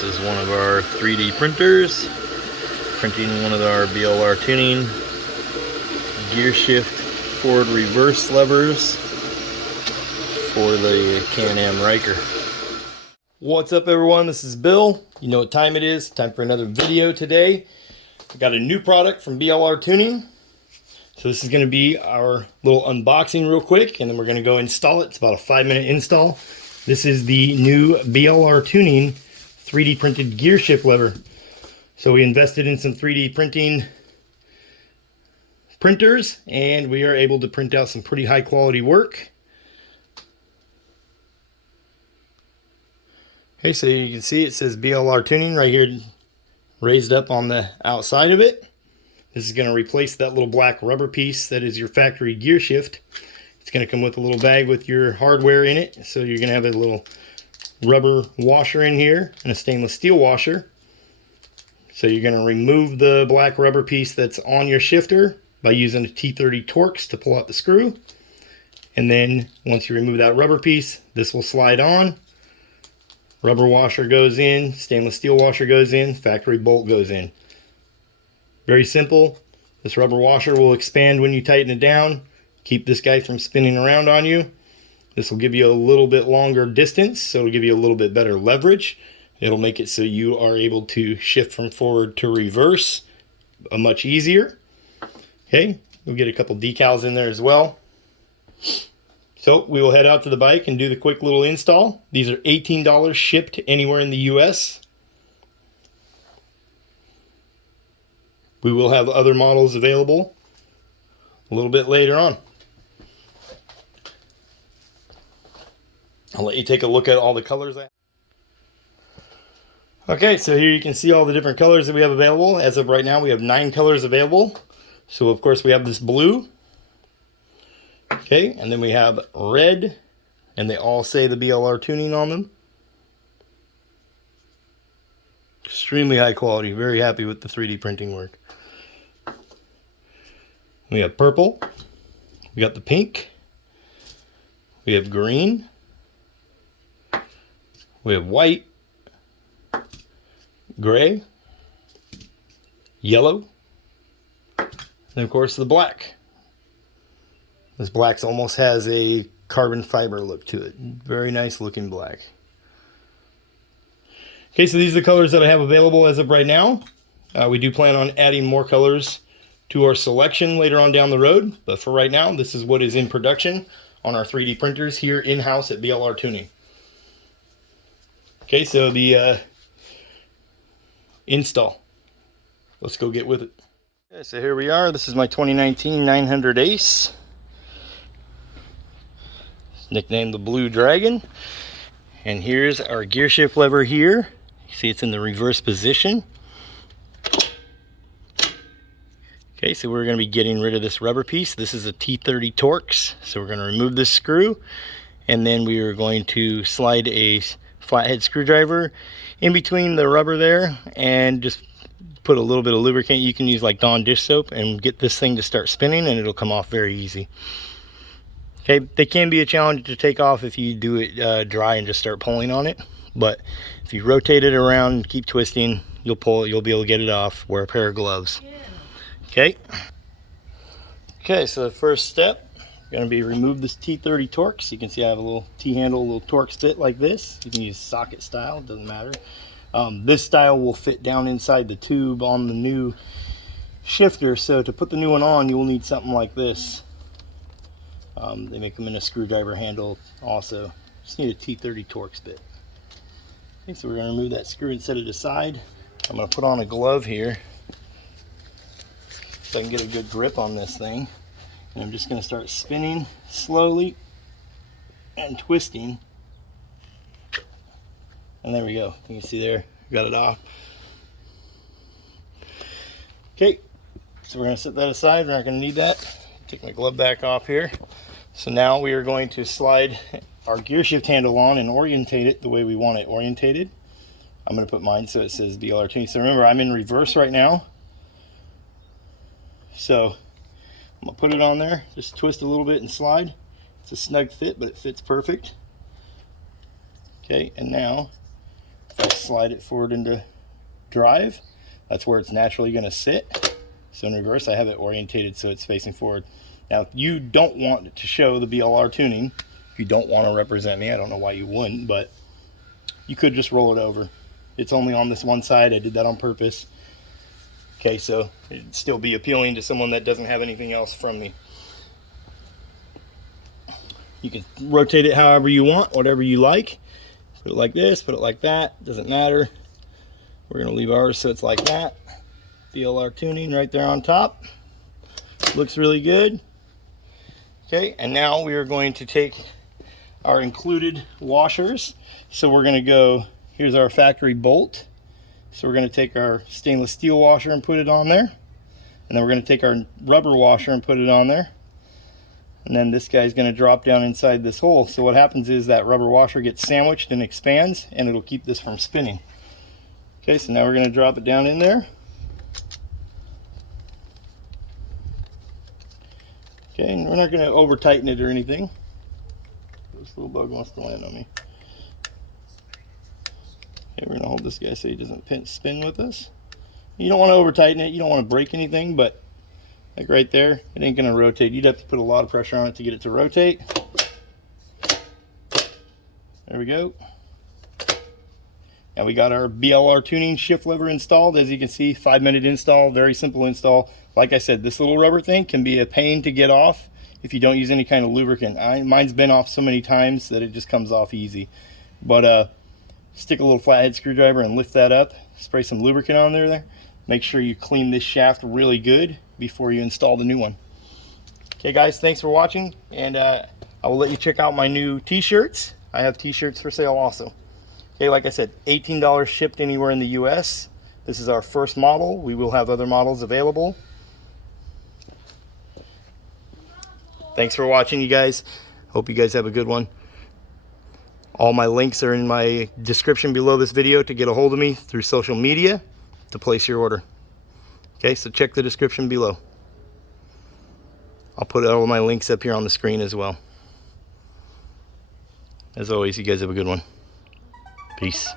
This is one of our 3D printers, printing one of our BLR tuning gear shift forward reverse levers for the Can-Am RYKER. What's up everyone, this is Bill. You know what time it is, time for another video today. I got a new product from BLR Tuning. So this is going to be our little unboxing real quick, and then we're going to go install it. It's about a 5-minute install. This is the new BLR Tuning 3D printed gear shift lever. So we invested in some 3D printing printers, and we are able to print out some pretty high quality work. Okay, so you can see it says BLR Tuning right here raised up on the outside of it. This is going to replace that little black rubber piece that is your factory gear shift. It's going to come with a little bag with your hardware in it. So you're going to have a little rubber washer in here and a stainless steel washer. So you're going to remove the black rubber piece that's on your shifter by using a T30 Torx to pull out the screw. And then once you remove that rubber piece, this will slide on. Rubber washer goes in, stainless steel washer goes in, factory bolt goes in. Very simple. This rubber washer will expand when you tighten it down. Keep this guy from spinning around on you. This will give you a little bit longer distance, so it'll give you a little bit better leverage. It'll make it so you are able to shift from forward to reverse much easier. Okay, we'll get a couple decals in there as well. So we will head out to the bike and do the quick little install. These are $18 shipped anywhere in the US. We will have other models available a little bit later on. I'll let you take a look at all the colors. Okay, so here you can see all the different colors that we have available. As of right now, we have 9 colors available. So of course we have this blue. Okay, and then we have red, and they all say the BLR Tuning on them. Extremely high quality, very happy with the 3D printing work. We have purple, we got the pink, we have green, we have white, gray, yellow, and of course the black. This black almost has a carbon fiber look to it. Very nice looking black. Okay, so these are the colors that I have available as of right now. We do plan on adding more colors to our selection later on down the road, but for right now, this is what is in production on our 3D printers here in-house at BLR Tuning. Okay, so the install. Let's go get with it. Okay, so here we are. This is my 2019 900 Ace. It's nicknamed the Blue Dragon. And here's our gear shift lever here. You see it's in the reverse position. Okay, so we're going to be getting rid of this rubber piece. This is a T30 Torx. So we're going to remove this screw, and then we are going to slide a flathead screwdriver in between the rubber there and just put a little bit of lubricant. You can use like Dawn dish soap and get this thing to start spinning, and it'll come off very easy. Okay, they can be a challenge to take off if you do it dry and just start pulling on it, but if you rotate it around and keep twisting, you'll be able to get it off. Wear a pair of gloves. Okay, so the first step, going to be remove this T30 Torx. You can see I have a little T-handle, a little Torx fit like this. You can use socket style, doesn't matter. This style will fit down inside the tube on the new shifter, so to put the new one on, you will need something like this. They make them in a screwdriver handle also. Just need a T30 Torx bit. Okay, so we're going to remove that screw and set it aside. I'm going to put on a glove here so I can get a good grip on this thing. And I'm just going to start spinning slowly and twisting. And there we go. You can see there, got it off. Okay, so we're going to set that aside. We're not going to need that. Take my glove back off here. So now we are going to slide our gear shift handle on and orientate it the way we want it orientated. I'm going to put mine so it says BLR Tuning. So remember, I'm in reverse right now. So I'm going to put it on there, just twist a little bit and slide. It's a snug fit, but it fits perfect. Okay, and now slide it forward into drive. That's where it's naturally going to sit. So in reverse, I have it orientated so it's facing forward. Now, if you don't want to show the BLR tuning, if you don't want to represent me, I don't know why you wouldn't, but you could just roll it over. It's only on this one side. I did that on purpose. Okay, so it'd still be appealing to someone that doesn't have anything else from me. You can rotate it however you want, whatever you like. Put it like this, put it like that, doesn't matter. We're gonna leave ours so it's like that. BLR tuning right there on top. Looks really good. Okay, and now we are going to take our included washers. So we're gonna go, here's our factory bolt. So we're gonna take our stainless steel washer and put it on there. And then we're gonna take our rubber washer and put it on there. And then this guy's gonna drop down inside this hole. So what happens is that rubber washer gets sandwiched and expands, and it'll keep this from spinning. Okay, so now we're gonna drop it down in there. Okay, and we're not going to over tighten it or anything. This little bug wants to land on me. Okay, we're going to hold this guy so he doesn't spin with us. You don't want to over tighten it. You don't want to break anything, but like right there, it ain't going to rotate. You'd have to put a lot of pressure on it to get it to rotate. There we go. Now we got our BLR tuning shift lever installed. As you can see, 5-minute install, very simple install. Like I said, this little rubber thing can be a pain to get off if you don't use any kind of lubricant. Mine's been off so many times that it just comes off easy. But stick a little flathead screwdriver and lift that up. Spray some lubricant on there. Make sure you clean this shaft really good before you install the new one. Okay guys, thanks for watching, and I will let you check out my new t-shirts. I have t-shirts for sale also. Okay, like I said, $18 shipped anywhere in the US. This is our first model. We will have other models available. Thanks for watching, you guys. Hope you guys have a good one. All my links are in my description below this video to get a hold of me through social media to place your order. Okay, so check the description below. I'll put all my links up here on the screen as well. As always, you guys have a good one. Peace.